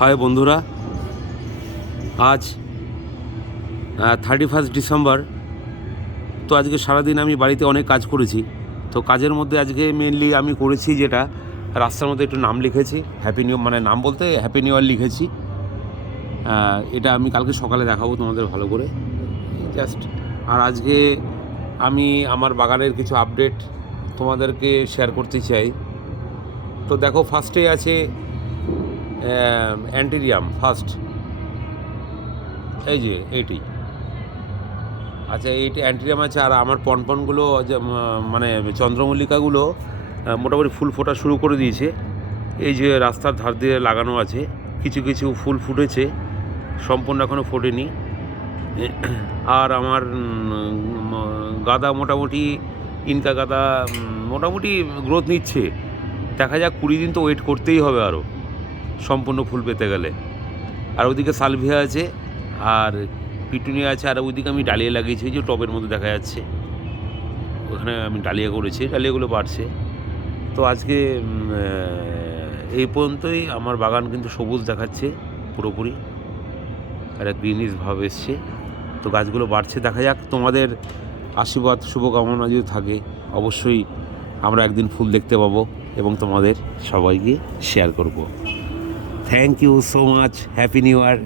High বন্ধুরা, আজ 31 December. তো আজকে সারাদিন আমি বাড়িতে অনেক কাজ করেছি। তো কাজের মধ্যে আজকে মেনলি আমি করেছি যেটা, রাস্তার মধ্যে একটু নাম লিখেছি, হ্যাপি নিউ, মানে নাম বলতে হ্যাপি নিউ ইয়ার লিখেছি। এটা আমি কালকে সকালে দেখাবো তোমাদের ভালো করে, জাস্ট। আর আজকে আমি আমার বাগানের কিছু আপডেট তোমাদেরকে শেয়ার করতে চাই। তো দেখো, ফার্স্টে আছে অ্যান্টেরিয়াম, ফার্স্ট এই যে এইটি। আচ্ছা, এইটি অ্যান্টেরিয়াম আছে। আর আমার পনপনগুলো মানে চন্দ্রমল্লিকাগুলো মোটামুটি ফুল ফোটা শুরু করে দিয়েছে। এই যে রাস্তার ধার দিয়ে লাগানো আছে, কিছু কিছু ফুল ফুটেছে, সম্পূর্ণ এখনও ফোটেনি। আর আমার গাঁদা মোটামুটি, ইনকা গাঁদা মোটামুটি গ্রোথ নিচ্ছে। দেখা যাক, 20 দিন তো ওয়েট করতেই হবে আরও সম্পূর্ণ ফুল পেতে গেলে। আর ওদিকে সালভিয়া আছে, আর পিটুনিয়া আছে। আর ওইদিকে আমি ডালিয়া লাগিয়েছি, যে টবের মধ্যে দেখা যাচ্ছে, ওখানে আমি ডালিয়া করেছি, ডালিয়াগুলো বাড়ছে। তো আজকে এই পর্যন্তই। আমার বাগান কিন্তু সবুজ দেখাচ্ছে পুরোপুরি, একটা গ্রিনিশ ভাব এসছে। তো গাছগুলো বাড়ছে, দেখা যাক। তোমাদের আশীর্বাদ শুভকামনা যদি থাকে, অবশ্যই আমরা একদিন ফুল দেখতে পাবো এবং তোমাদের সবাইকে শেয়ার করব। Thank you so much. Happy new year.